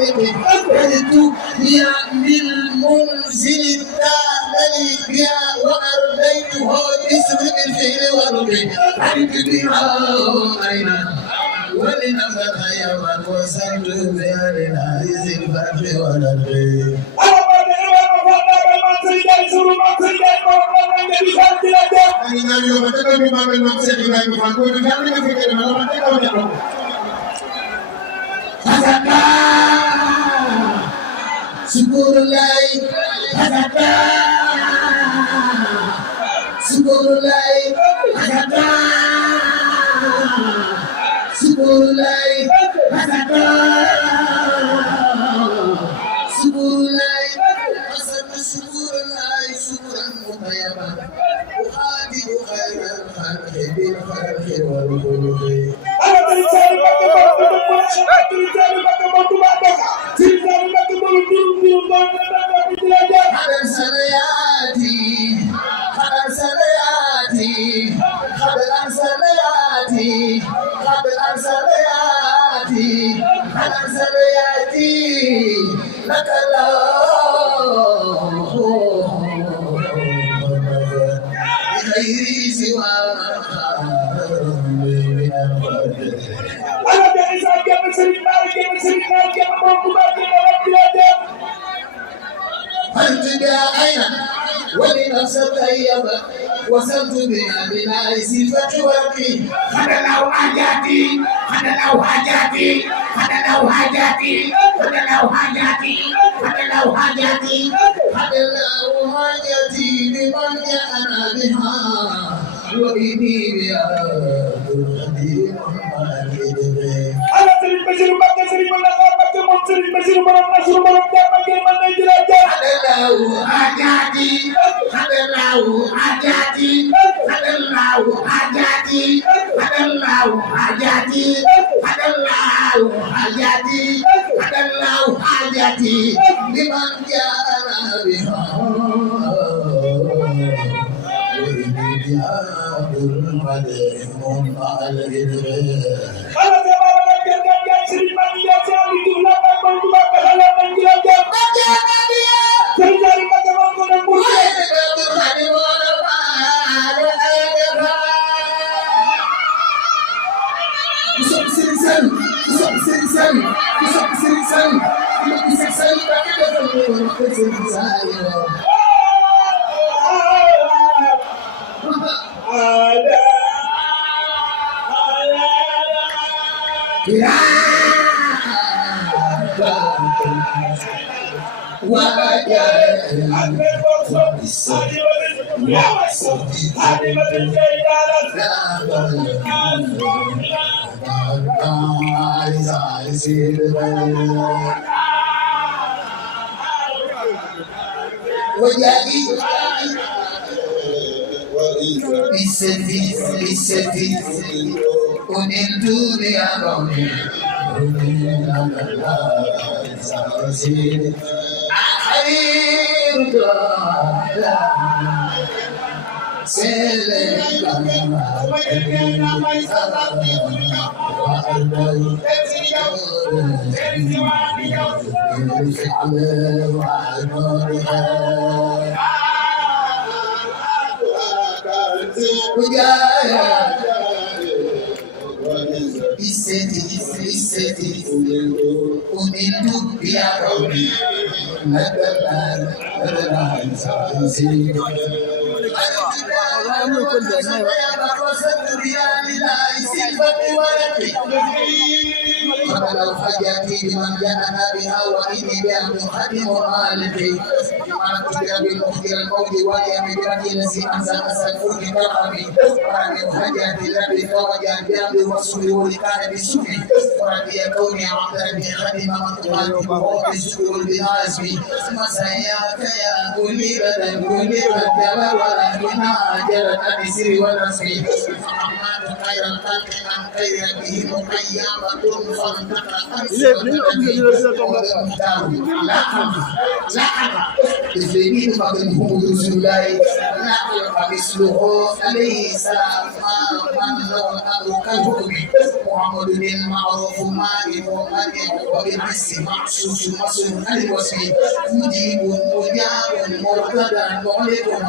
وجدت يا بالمنزل التامل بها وأرضيته باسم الفيل والربي علمت بها أين ولنمر يوما وصلت بها للعزيز الفتح والربي syukur lai hadata syukur lai hadata syukur lai hadata syukur lai syukur lai syukuran mutayaban uhadiru khairan khalqi bil khalqi wal khuluqi وصلت بها بناس فتوكي خدلوا حاجاتي خدلوا حاجاتي خدلوا حاجاتي خدلوا حاجاتي خدلوا حاجاتي خدلوا حاجاتي بمن جاءنا بها وإني بها القديم على سرير بشير مكة سرير من نقاب مكة منصري بشير مرم نشر مرم جاب مكة من نجرة خدلوا حاجاتي خدلوا حاجاتي خدلوا حاجاتي خدلوا حاجاتي خدلوا حاجاتي خدلوا حاجاتي لمن جاءنا بها وإني بها بالقديم على خدلوا حاجاتي بمن جاءنا بها وإني بها خادم مالكي أنا تجرى بالمخير الموت واليم برجل الذي أنزل السلفون كالقمي وأنا حاجاتي التي توجه بها بالرسول ولكان بالسوء ورضي كوني عبدا بخادم من قلبي وهو بالسوء والبناء اسمي مسياك يا كل بدن كل بدن ولكنها جرت بسر ونسمي خير الخلق عن خير بهم قيامة فانتقى لا تزيد فقده رسول الله لا خلق مثله عليه السلام من له الامر كالحكم محمد المعروف مالك وبالعز محسوس مصر الوصف مجيب مجاب مرتدى مغلق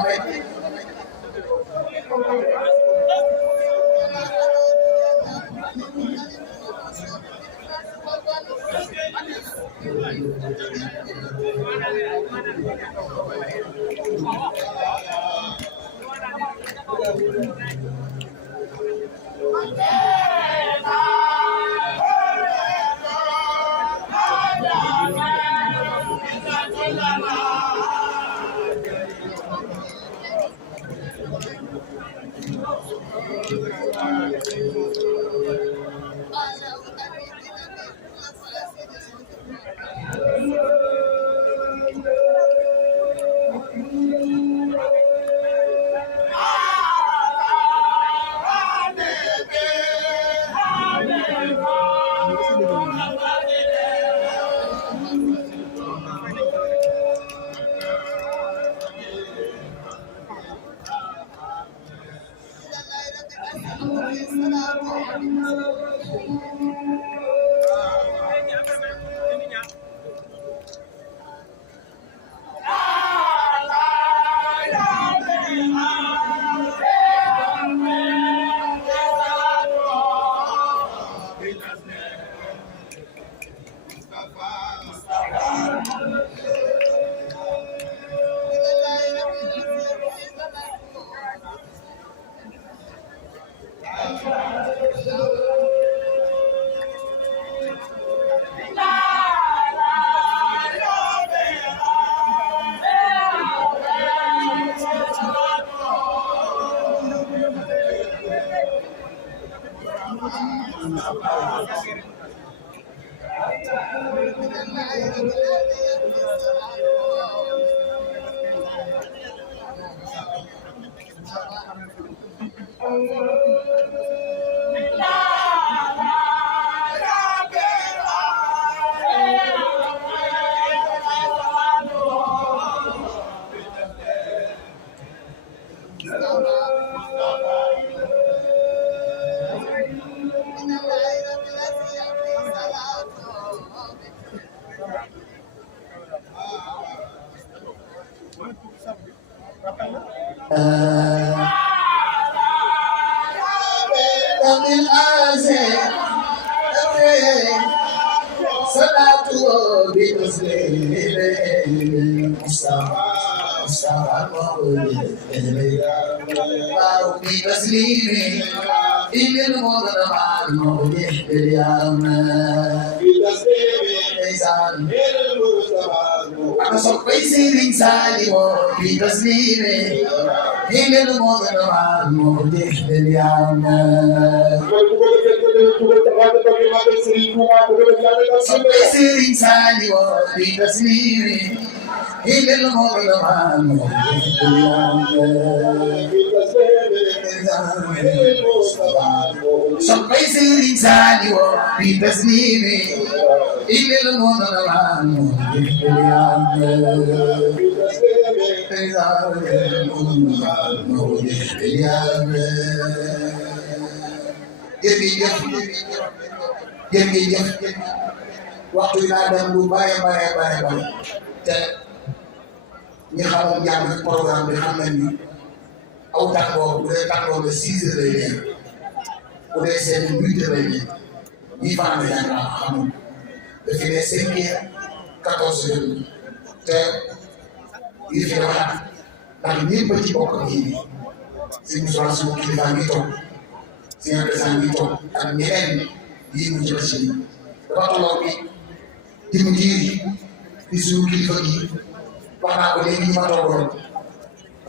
بتسليمي إن المؤمن مع المؤمن باليوم أنا صبي سيرين سالي بتسليمي إن المؤمن مع المؤمن باليوم صبي سيرين سالي بتسليمي إن المؤمن مع المؤمن باليوم صبي سيرين سالي بتسليمي إلى المؤمن عنه jërëjëf waxtu yi naa dem lu bare te ñi xamoon jàng programme bi xam nañ ni aw tàngoor bu dee tàngoor ba 6 heures lay dee bu dee seen 8 heures lay dee ñi fanaan jàng laa xamul dafi ne 5 heures 14 heures te yi fi waxaat ndax ñëpp a ci bokk ak yéen si musuwaat suñu kilifa ngi toog si président ngi toog ak ñeneen yi mu ci basi dafa tolloo bi jëm jiir di suñu kilifa gi wax naa ko léegi ñu ma toogoon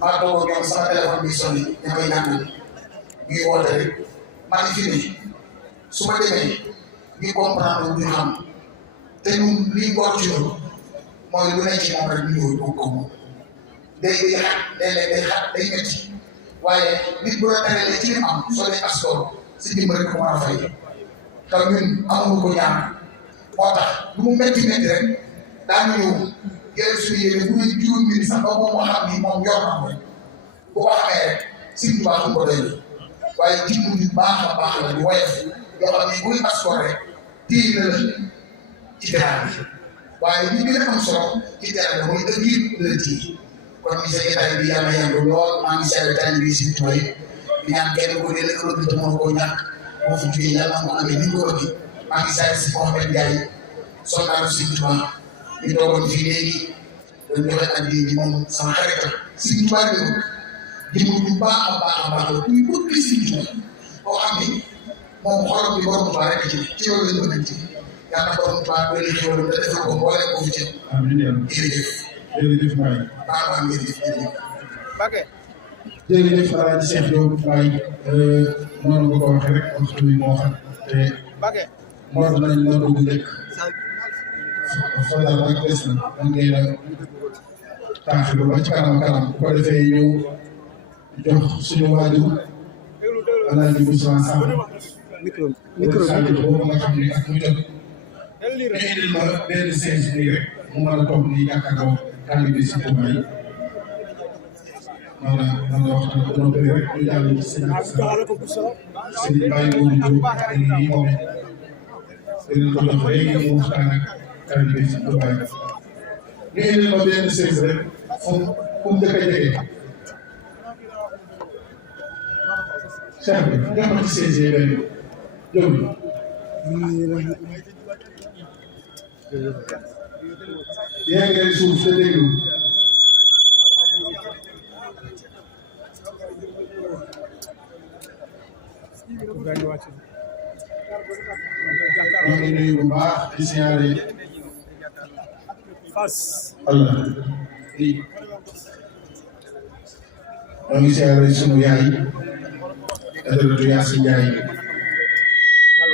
maa toogoon ñoom sama téléphone bi sonné ña may ñaanal ñuy woote rek maa ngi fi ne su ma demee ñu comprendre ñu xam te ñun liy góor ci loolu mooy lu nekk ci moom rek ñu ñëw bokk ko moom day xat day xat day métti waaye nit bu la teralee ci li mu am soo dee as si dimbali ko mën a fay te ñun amuñu ko ñaan moo tax lu mu métti métti rek daañu ñëw jël suñu yéene bu ñuy juróom mbir sax ba moom moo xam ni moom yor na ko bu ko xamee rek si baax ko doy waaye jikko ju baax a baax la di woyof yoo xam ne buy askan rek téye na la ci terrain bi waaye li gën a am solo ci terrain bi mooy ëpp yëpp la téye kon mi sa état bi yàlla yàgg lool maa ngi seetlu tànn bi si tool yi di ñaan kenn ku ne la ko te mën koo ñàkk boo fi jógee yàlla mu amee ni ko ëppi maa ngi seetlu si Mouhamed Ndiaye soldaaru si Touba ñu toogoon fii léegi dañ joxe addi ji moom sama xarit la si Touba jëmm bu baax a baax a baax la kuy bëgg si Touba boo xam ni moom xolam bi borom Touba rek ci loolu lañ mën a ci yàlla na borom Touba doole xéwal te defal ko mboolem ko fi ci jërëjëf jërëjëf Baye. baax a jërëjëf. jërëjëf Alaaji Cheikh Diop Baye noonu nga ko waxee rek waxtu bi moo xam te noonu nañ noonu bu njëkk Fadal ak des na man ngay la taaxlu ba ci kanam kanam bu ko defee ñëw jox suñu waajur Alaaji Moussa Samb micro boobu nga xam ne ak mu jot indil ma benn séance bi rek mu mën a toog nii jàkkaarloo taalibe si Touba yi voilà man la waxtaan bu doon rek ñu jàll ci sëñ Sëriñ Baye Ngourou Diop ak yi moom dinañ ko jox léegi mu waxtaan ak taalibe si Touba yi ñu indil ma benn séance rek fu mu njëkk a jege Cheikh bi jox ma ci séance yi benn jóg yaa ngi lay suuf te déglu maa ngi nuyu bu baax di siyaare Allah maa ngi siyaare sunu yaay Ajaratu Yaasin Njaay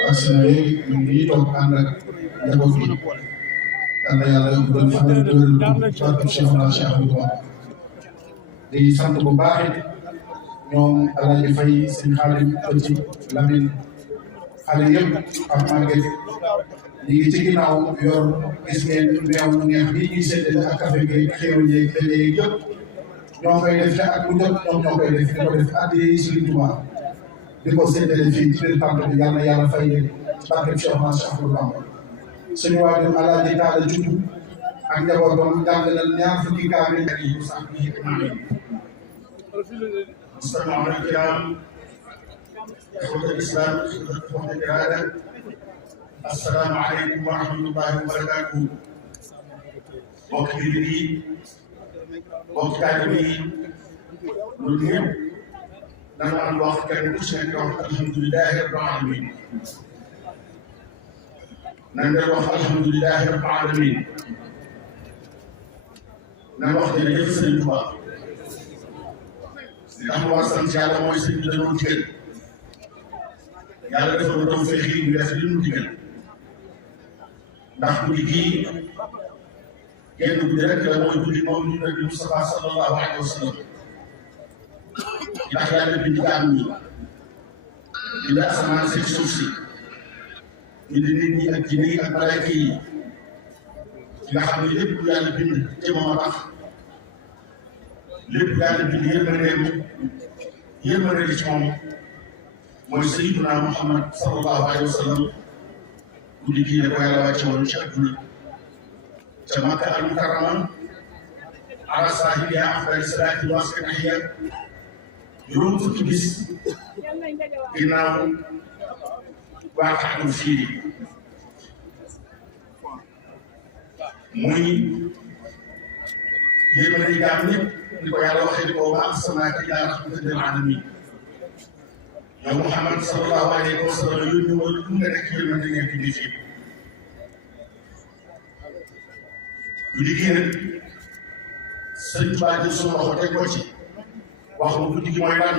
ak sunu léegi ñu ngi toog ànd ak njaboot bi yàlla yàlla doon fa doon barke Cheikh na Cheikh Abdou Ba di sant bu baax it ñoom Alaaji Fay sëñ Xaalim Pëcci Lamine xale yëpp ak Maguette ñu ngi ci ginnaaw yor gis ngeen meew mu neex bi ñuy séddale ak café gi xéewal yeeg télé yeeg yëpp ñoo koy def te ak bu jot ñoom ñoo koy def di ko def addi Sëriñ Tuubaa di ko séddale fii ci biir tànt bi yàlla yàlla fay leen barke Cheikh na Cheikh Abdou Bamba suñu waajur Alaaji Taala Juddu ak njabootam jàng na ñaar fukki kaamil ak yi sax bi amiin mustami'uuna al-kiraam ikhwata al-islaam ikhwata al-iraada assalaamu aleykum wa rahmatullaahi wa barakaatuh mbokk jullit yi mbokk taalibe yi ñun ñëpp dana am wax kenn ku ci nekk wax alhamdulillaahi rabbil aalamiin nan nga wax alhamdulilah rabbil alamin nan wax jërëjëf Sëriñ Tuubaa li tax ma war sant yàlla mooy sëriñ bi dañoo digal yàlla dafa doon tawfeex yi ñu def li ñu digal ndax guddi gii genn guddi rek la mooy guddi moom ñu ne Mustafa sallallahu alayhi wa sallam ndax yàlla bind jaam ñi bind asamaan si suuf si bind nit ñi ak jinne yi ak malaaka yi nga xam ne lépp yàlla bind te moom a tax lépp yàlla bind yërmande li ci moom mooy Sayyiduna Muhammad sallallahu alayhi wa sallam guddi gii ne ko yàlla wàcce woon ci àdduna ca Makka al Mukarrama ala saahibiha afdali salaati wa aska tahiyya juróom fukki bis ginnaaw waaxatul fii muy yërmande jaam ñëpp ni ko yàlla waxee ni ko wa arsalnaaka ilaa rahmatan lil aalamiin yow Muhammad sallallahu alayhi wa sallam yónni woon lu nga nekk yërmande ngeen bindi fii bu liggéey nag sëñ Tuubaa jël suñu loxo teg ko ci wax mu guddi gi mooy lan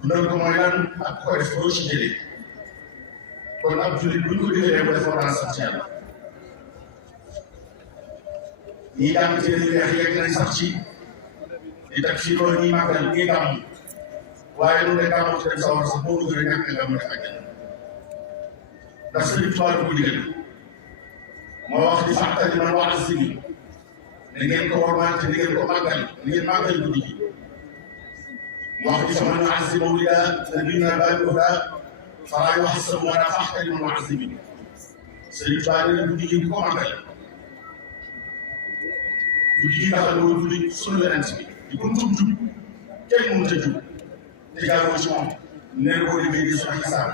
dundal ko mooy lan ak koy def loo ci jëlee kon ab jullit buñ ko digalee ba dafa war a sant yàlla ñii jàng ci dañuy weex yegg nañ sax ci di teg fii loolu ñuy màggal ñuy gàmm waaye lu ne gàmmu ci dem sawar sax boo duggee ñàkk nga mën a àjjana ndax Sëriñ Tuubaa ko digal moo wax di fàttali man wax si ni da ngeen ko warmaal te da ngeen ko màggal da ngeen màggal guddi gi moo wax di fa man wax si mawlida nabiyina baaluha falaa yuhassabu wala faxtali man wax si bi Sëriñ Tuubaa ne guddi gi di ko màggal guddi gi nga xam ne mooy guddi sunu yonent bi di ko jub kenn mënut a jub te jaaroo ci moom nee boo déggee di sunu xisaab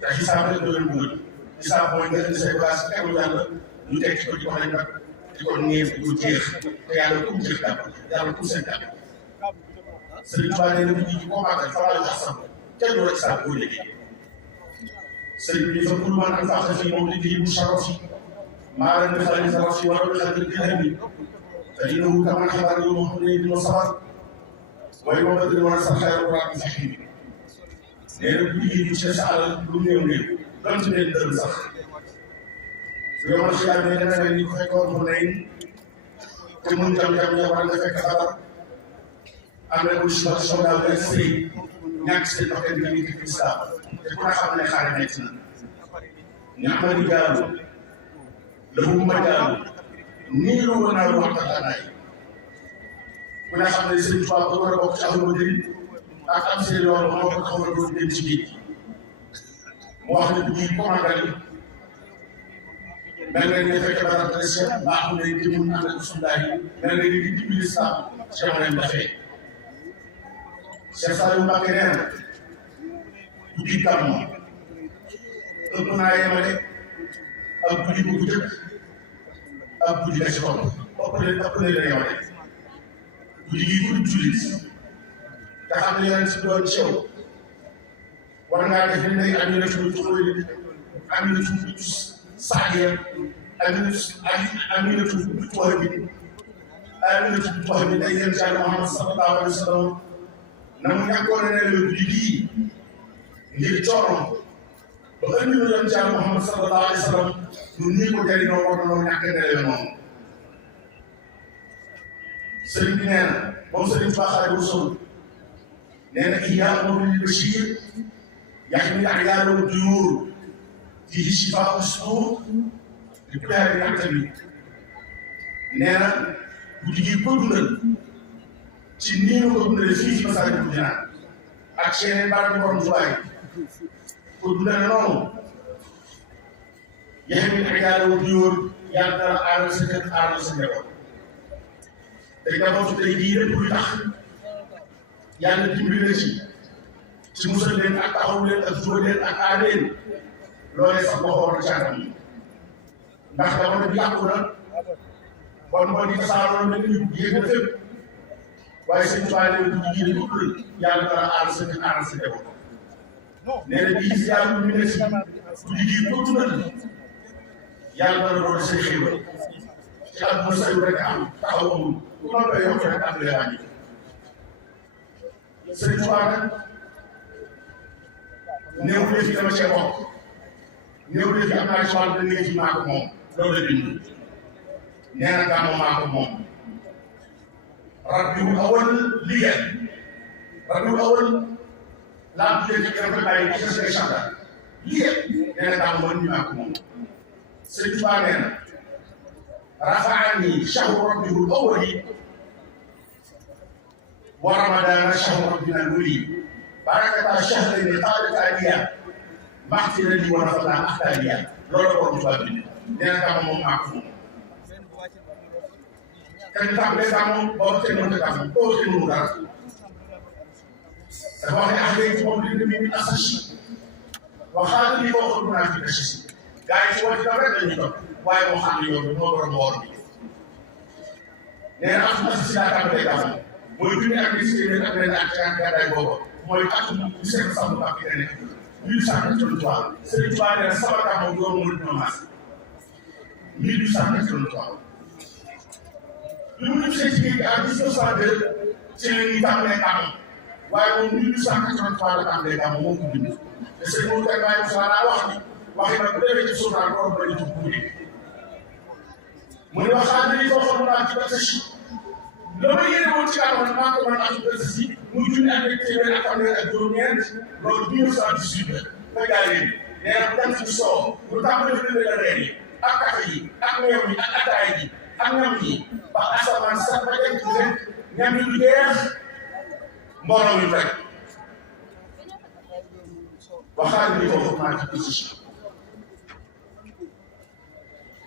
te xisaab rek doo leen bëggal xisaab mooy nga indi say bagages tegul yàlla ñu teg ci ko di ko xañ nag di ko ñeef di ko jeex te yàlla kum jeex dàpp yàlla kum seen dàpp Sëriñ Tuubaa nee na guddi gi ko màggal fa laa jox sax kenn du la xisaab boo déggee sëriñ bi fa kul man an faqa fii mawlidihi musharrafi maa leen di xale sarafi wala bi xale dirhami fa innahu kaman xabar yow ma xam ne dina sabar waaye moom la gën a sax xayma bu ràññee sax yi nee na guddi gi du ci sa alal lu néew néew donte ne dërëm sax su yow man xiyaar ne dana mel ni ku fekkoon mu ne te mun jam-jam ña war nga fekk xabar am na lu si wax soldat ba sëy ñàkk seen bakkan bi ngi ci islam te ku ne xam ne xaare metti na ñaxmadi gaalu lahu majaalu niiru wa naaru waxtataanaay ku ne xam ne Sëriñ Tuubaa ba war a bokk ci ahlu badri ak am seen yoon moo ko xamal doon dem ci géej mu wax ne bu ñuy commandal mel na ni fekk barab de Cheikh baaxu ne jëmul ànd ak sundaay yi mel na ni di dimbali islam ci jamono dafee Cheikh Saliou Mbacké nee na guddi gàmmu ëpp naa yemale ak guddi bu njëkk ak guddi ga ci topp ëpp na la yemale guddi gi guddi jullit nga xam ne yonent si doon ceew war ngaa def ni nay Aminatu Xuwaylid Aminatu Saadiya Aminatu Wahab Aminatu Wahab day yéen Yàlla Muhammad sallallahu alayhi wa sallam na mu ñàkkoon ne la guddi gii ngir coono ba indi lu yonent Yàlla Muhammad sallallahu alayhi wa sallam ñun ñii ko jëriñoo war na ñàkk a nelawee noonu sëriñ bi nee na moom sëriñ Tuubaa Xaadimu Rasuul nee na ihyaa mawlidil Basiir yaxmi ahyaalahu duyuur fiihi shifaa'u suduur li kulli haadin yaxtawi nee na guddi gi ko dundal ci nii ñu ko dundalee fii ci Masaalikul Jinaan ak seen barab borom Tuubaa yi ko dundale noonu yaxmi ahyaalahu duyuur yàlla dana aaral sa kër aaral sa njaboot te njabootu tey jii lépp luy tax yàlla dimbali na ci musal leen ak taxaw leen ak jubal leen ak aar leen loolee sax boo xool caatam yi ndax jamono bi yàqu na bon di tasaaroo mel ni yéeg na fépp waaye sëñ Tuubaa leen du jigéen ñi ko yàlla dara aar sa aaral sa njaboot nee na bii si yàlla ñu ne si du jigéen ko dundal yàlla dara doon say xéewal ci àdduna sayu rek am taxaw amul ku ma koy yokk rek am lay wàññi Sëriñ Tuubaa nag néew bi fi dama cee bokk néew bi fi am naa ci wàllu néew fi maa ko moom loolu la bind nee na gàmmu maa ko moom rabiul awal liggéey rabiul awal laa tuddee ci kenn koy bàyyi ci sa chanta liggéey nee na gàmmu man ñu maa ko moom Sëriñ Tuubaa nee na rafaani shahru rabiul awali wa ramadana shahru rabbina al-wali barakata shahrayni qadataaniya maxfirati wa nafata axtaaniya loolu la borom Tuubaa bi nee na gàmmu moom maa ko moom kenn tàmbalee gàmmu boobu kenn mënta gàmmu boobu kenn mënu dara dafa wax ne ahdaytu mawlidan min asashi wa xaala li fawqa al-munaafiqi ashasi gaa yi ci wàllu dara rek la ñuy topp waaye moo xam ne yoon bi moo borom woor bi nee na atum asasi laa tàmbalee gàmmu mooy junni ak ñetti téeméer ak benn ak ñaar gàddaay boobu mooy atum bu seet sàmm bàq yi nekk 1883 Sëriñ Tuubaa nee na sama gàmmu yoon mu dina maas 1883 li mu def ci géej gi en 1902 ci la ñuy tàmbalee gàmmu waaye moom 1883 la tàmbalee gàmmu moo ko bind te sëriñ moom kay bàyyi Moussa daa wax ni waxi nag bu demee ci suuf daal borom bëri ci buudi mu ne waxaat nañu foo xam naa ci bët si la ma yéene woon ci kanam maa ko mën a am bët si muy junni ak téeméer ak fanweer ak juróom-ñeent loolu 1918 la gaa yi nee na dem ci soow lu tàmbali dëgg la reer yi ak kafe yi ak meew yi ak ataay yi ak ñam yi ba asamaan sax ba dem ci rek ñam yi du jeex mbooloo mi rek waxaale bi foofu maa ci position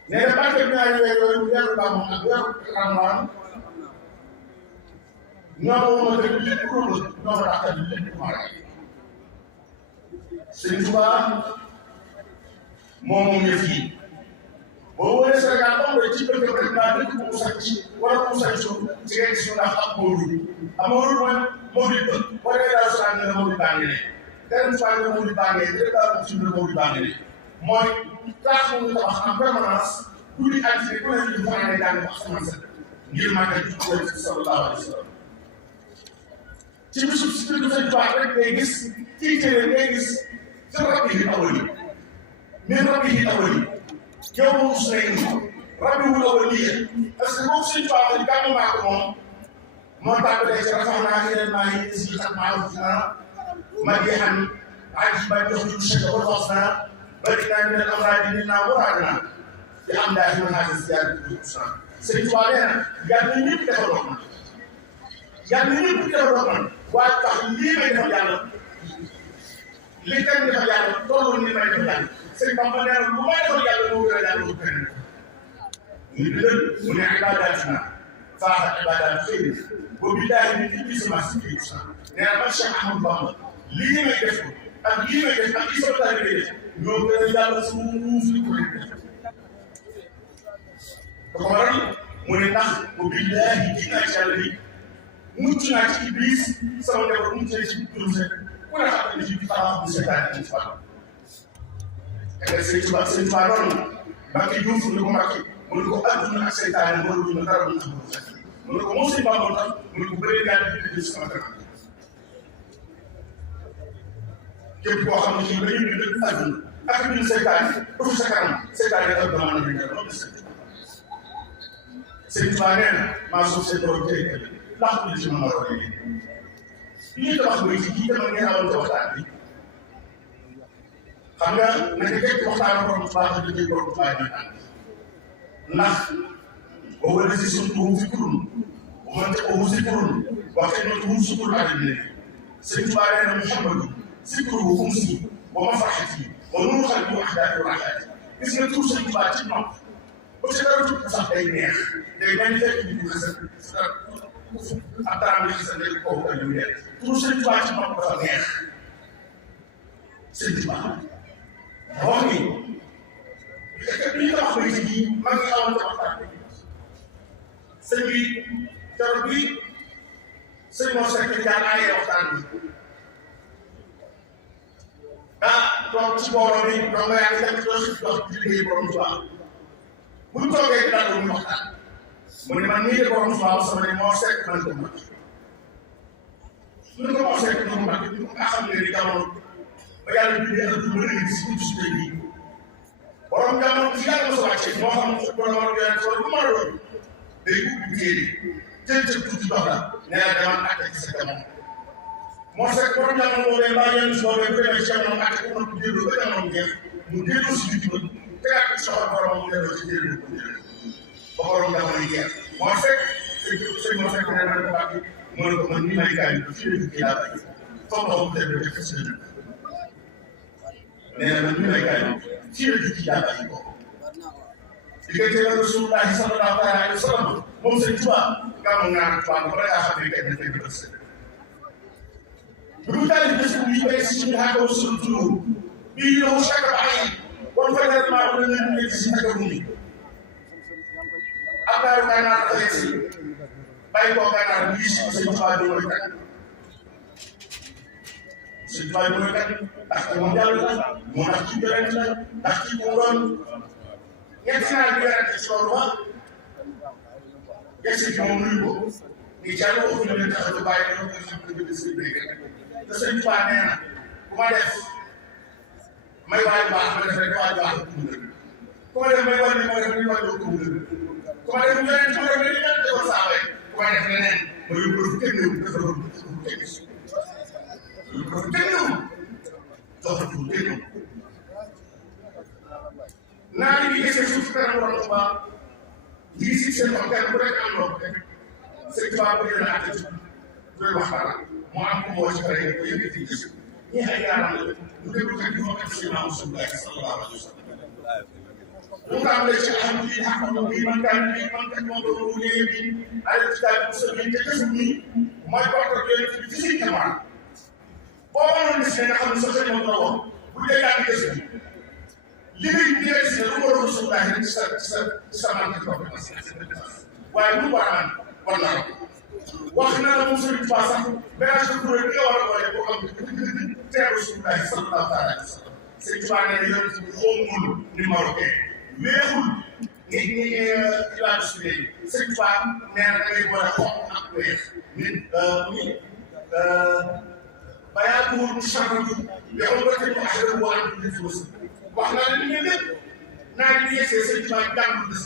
nee na barke ñaari weer yooyu weeru gàmmu ak weeru Ramadaan ñoo ma dëgg lépp loolu ñoo ma taxal lépp maa rek Sëñ Tuubaa moom yëf yi boo wëree Sénégal ba mu ci bëgg rek naa dëkk bu mu sàcc wala bu mu sàcc ci ngeen gis ndax ak Mawlud mooy Mawlud ba wala daal saa ne la Mawlud baa ngi ne kenn saa ne Mawlud baa ngi ne daal ci biir Mawlud baa ngi ne mooy tax mu tabax en permanence guddi altine ku ne ñu fanaane jàng wax sama set ngir màggal ci Yonent bi sallallahu alayhi wa sallam ci bisu si biir Sëñ Tuubaa rek ngay gis ci téere ngay gis ci rabbihi awwali min rabbihi awwali yow moom su nekk rabbihi awwali parce que moom Sëñ Tuubaa gàmmu maa ko moom moo tàmbalee ci rafaxnaa ilal maa'i si ak ma'rufnaa madihan ajiban yuxriju shakka wal husnaa barinaa min al amraadi minnaa muraadnaa di am daal di mën a gis yàlla di ko Sëñ Tuubaa nee na yàlla ñëpp defaloon na yàlla ñëpp defaloon na waaye tax lii may defal yàlla li kenn defal yàlla tollul ni may defal yàlla Sëñ Bamba nee na lu may defal yàlla moo gën a yàlla lu kenn ñu bindal mu ne ibaadatina faaxat ibaadaat xëy ba billaahi ni nit ñi semence bi nee na man Cheikh Ahmadou Bamba lii may def ko ak lii may def ak isoo taal bi def ñoo gën a yàlla suuf li ko def ko waral mu ne ndax ba billaahi ji naa ci yàlla ni mucc naa ci Iblis sama njaboot mucc na ci turu set ku ne xam ne ci xalaat bu seetaan ci fan ak Sëñ Tuubaa noonu Mbàkke Juuf ni ko Mbàkke mu ne ko adduna ak seytaane mënuñu dara mu tax mu ne ko moom Sëñ Bamba tax mu ne ko bëree yàlla di sama kanam képp koo xam ne ci dañuy bind adduna ak bind seytaane ëpp sa kanam seytaane ak dama na bind loolu Sëñ Tuubaa nee na maa suuf seen borom tey ndax li ci mën a war a liggéey li ñuy tabax mooy ci kii dama ngeen amoon ci waxtaan bi xam nga naka jekk waxtaan borom baax a liggéey borom baax ñooy ànd ndax boobu la si suñ tuuti fi kurun waxante ko si kurun waxee na tuuti si kurun àll bi nekk Sëñ Tuubaa nee na Muhammadu zikruhu umsi wa mafraxati wa nuru xalbi wa ahdaati wa raxaati gis nga tur Sëñ Tuubaa ci nopp ba ci dara tuuti sax day neex day mel ni fekk nit ñi ab dara bi xasal day kooku ak yu nekk tur Sëñ Tuubaa ci nopp dafa neex Sëñ Tuubaa wax ni li ñu tabax bay ci bii maa ngi awoon ci waxtaan bi sëñ bi keroog bi sëñ moo sekk jaar aayee waxtaan bi toog ci booro bi donc yaa ngi def dox ci liggéey borom Tuubaa bu ñu toogee daal ñu waxtaan mu ne man nii de borom Tuubaa sama ne moo sekk man ko mag ñu ko moo sekk ñu mag ñu nga xam ne ni jamono ba yàlla bindee ak du mën a gis ci suñu bi borom jamono ci yàlla mos a wàcce moo xam borom war a yore wala bu ma doon day ubbi téere jël ca tuuti dox la nee na demal àtte ci sa jamono moo sekk borom jamono boobee mbaa yenn si boobee bu demee ci jamono àtte ko mën ko delloo ba jamono jeex mu delloo si jiitu ba tegaat ci soxla borom mu delloo ci delloo ko delloo ba borom jamono yi jeex moo sekk sëñ moo sekk nee na ko bàkki mu ne ko man nii may gaañ ba fii la jukki laa bàyyi foofu la ko tëddee def si la nee na man nii may gaañ fii la jukki laa bàyyi ko diggante la Rasulullaahi sallallaahu alayhi wa sallam moom Sëñ Tuubaa gàmmu ñaar Tuubaa ba rek a xam ne kenn dafay dëgg sëñ bi mu daal di bés bu yi bay si suñu xaakaw suñu tuur bii yow chaque année kon fajal maa ko la ñu si naka rumi abdaaru gànnaar dafay si bàyyi ko gànnaar bu gis Sëñ Tuubaa di mooy kat Sëñ Tuubaa di mooy kat ndax ci moom yàlla la moo tax ci yonent la ndax ci mu doon ñetti naa bi werante ci loolu ba yegsi ci moom nuyu ko ni jàll waxu ñu leen tax a bàyyi ñoo ko xam ne bëgg sëñ bi te Sëñ Tuubaa nee na ku ma def may waay baax ma def rek waay baax ku ma def may waay ma def may waay ko mu dëgg ku ma def ñeneen ku ma def leneen defal saa waay ku ma def leneen ma yóbbu fu kenn ñëw dafa doon teg lu ko teg doxatul teg naa ni gisee suuf kanam borom Tuuba di si seen bopp kenn ku nekk am loo ko teg sëñ Tuuba bu dee la àtte ci doy wax dara mu am ko moo ci pare ko yëkkati gis ñi ay yaaram la mu déglu kat di wax ci Maam Rasulullah sallallahu alayhi wa sallam mu tàmbalee ci alhamdulilah bi man kat moom la mu nee bi ay kitaab bu sa bi te gis ni mooy porte yonent bi ci suñu jamono boo mënoon gis ne nga xam ne sa sëñ moom la wax bu dee yaa ngi gis li ngay gis ne lu ko doon Rasulullah rek ci sa manque de compétence waaye lu war a am war naa wax na la moom Sëriñ Tuubaa sax ménage de kuréel bi nga war a boole boo xam ne teeru Rasulullah sallallahu alayhi wa sallam Sëriñ Tuubaa nee na yonent bi xoomul ni marocain weexul ni ibaadu su dee Sëriñ Tuubaa nee na da ngay boole xonq ak weex nit bayaatuwul mu charratu yaxul ba tey mu ahdaru wa antu di fi wasi wax naa ne ni lépp naa ni yegsee Sëriñ Tuubaa jàngul des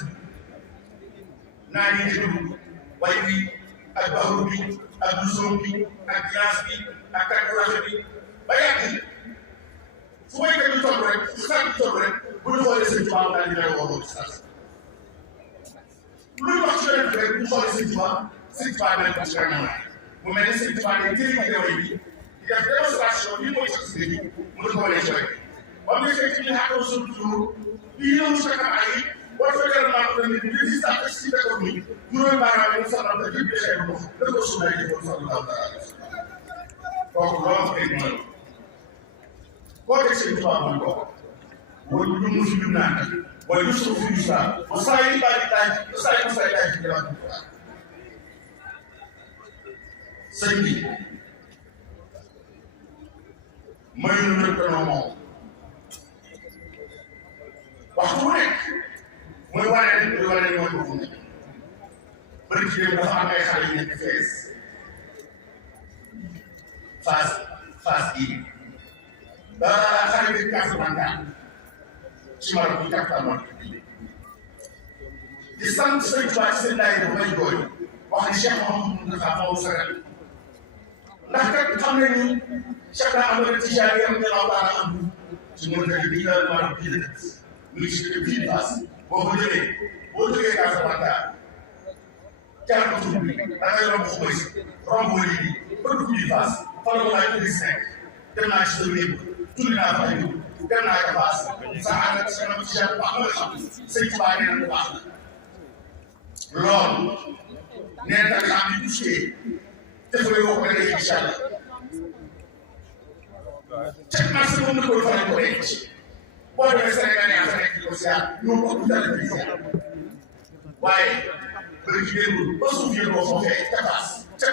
naa ni déglu way wi ak baxru bi ak lusoom bi ak yaas bi ak kàdduraxe bi ba yàgg fu may kat ñu toog rek fu saa ñu toog rek bu ñu xoolee Sëriñ Tuubaa daal di lay woo ci saa lu ñu wax ci yonent rek bu ñu xoolee Sëriñ Tuubaa daal di ci kanam mu mel ne Sëriñ Tuubaa day jëriñ réew yi di def démonstration lii mooy sax si mu di ko wane ci rek ba mu fekk ñu xaaral suñu toujours lii ñëw ci kanam ay boo fekkee maa ko tamit résistance ak si fekkoon ni juróomi baaraam yi sax na te jëpp xeetu ndox dëgg ko suuna yi ko sallallahu alayhi wa sallam kooku loolu ko dégg mooy koo teg Sëriñ Tuubaa mooy kooku mooy lu mu fi dund naan mooy lu suuf fi du saa ba saa yi bàyyi taaj ba saa yi masaay taaj ci jëlaat bu baax sëñ bi mayu nu rek danoo moom waxtu bu nekk mooy wane ne mooy wane ne mooy boobu nekk bëri ci dem dafa am ay xale yu nekk fees phase bii ba xale bi Casablanca ci Maroc bu capital Maroc di sant Sëriñ Tuubaa ci seen daayira bu may jooy wax ni Cheikh Mouhamadou Moustapha moo sagal ndax kat xam nañ ni Cheikh daa amoon Tijaan yi am na laaw daana am ci montagne bi la Maroc bii la mu ngi si dëkk bii Fass boo ko jëlee boo jógee Casablanca jaar ko tur bi da ngay romb xubay si romb wëri bi ba dugg bii Fass fa la ko laaj indi dem naa ci dëkk yëpp tudd naa fa dem naa ca Fass sa ànd ak sa nam Tijaan bu baax nga xam Sëriñ Tuubaa nee na bu baax la loolu nee na xam ni tuskee defee woo ko da ngay incha allah teg naa si moom la koy faral ko denc boo demee Sénégal yaa fa nekk di ko siyaar ñoo ko ëpp dara di siyaar waaye bëri ci démb ba suuf yëpp boo foofee ca Fass ca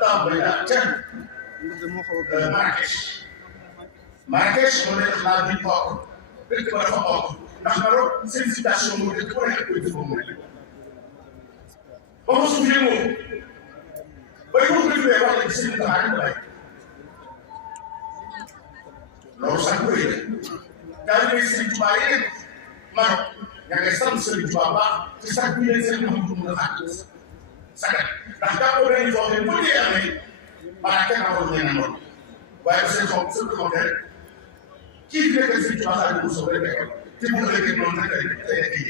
Tamba ya ca Marrakech moo nekk naa bi bokk dëkk ba dafa bokk ndax Maroc seen situation moo dëkk ba nekk koy def moom rek ba ma suuf yëpp ba ñu ko defee wax la ci seen taxawaay ba bay loolu sax bu rëy la daal di koy Sëriñ Tuubaa yi nekk Maroc ña ngay sant Sëriñ Tuubaa baax ci sax bi leen seen Mouhamadou Moustapha sagal ndax jàppoo dañuy foog ne bu dee amee maanaam kenn amul ñeneen loolu waaye seen xob seen xob rek kii bi nekkal Sëriñ Tuubaa xaar bu soog rek nekkal te bu ëllëgee noonu rek lay ay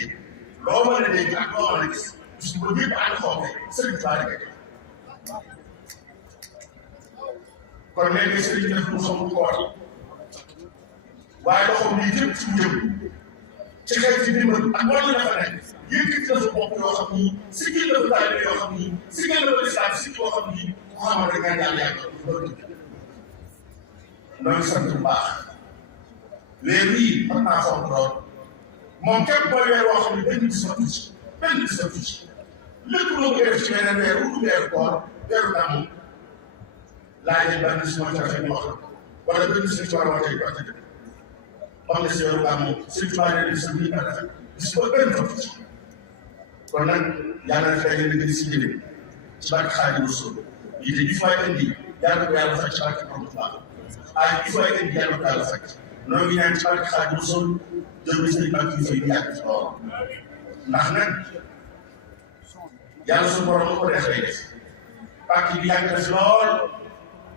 loo mën a dégg ak loo mën a gis bis bu ñëpp ànd xoobee Sëriñ Tuubaa rek kon léegi sëriñ def lu xamul ko war waaye loxoom lii jëm ci jëm ci xeet ci dimbal ak wàllu dafa nekk yëkkati na sa bopp yoo xam ni siggil na fa taalibe yoo xam ni siggil na fa lislaam sigg yoo xam ni ku xamal rek nga ñaan yàlla loolu sant bu baax léegi yii mën naa fonk lool moom képp mooy weer woo xam ne benn bis na tuuti lépp loo koy def ci beneen weer wu weeru koor weeru gàmmu laajee benn bis moo tax ñu wax wala benn bis ci war a waxee wax dëgg wax nga si weeru gàmmu Sëriñ Tuubaa ne bis bii nga def bis ba benn topp ci kon nag yàlla na fay leen gën si jëlee ci barke Xaadimu Rasuul yi te bi fay indi yàlla ko yàlla faj ci barke Borom Tuubaa ay bi fay indi yàlla ko yàlla faj noo ngi ñaan ci barke Xaadimu Rasuul jëm bis ni barke yi fay di yàgg ci lool ndax nag yàlla suñu borom ko def lay def pàcc bi yàgg na si lool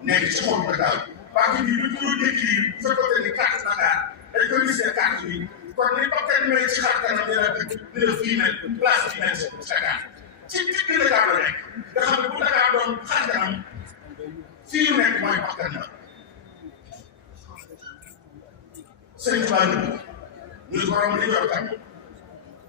nekk ci xolu Dakar pàcc bi bu ñu ko décrire bu fekkoon ni carte Dakar dañ koy gisee carte bi kon ni Bakar mel ci xar kanam dina fii mel place bi mel ci Dakar ci digg Dakar la nekk nga xam ne bu Dakar doon xar kanam fii yu nekk mooy Bakar la sëñ Tuubaa ñu ko romb di yor tam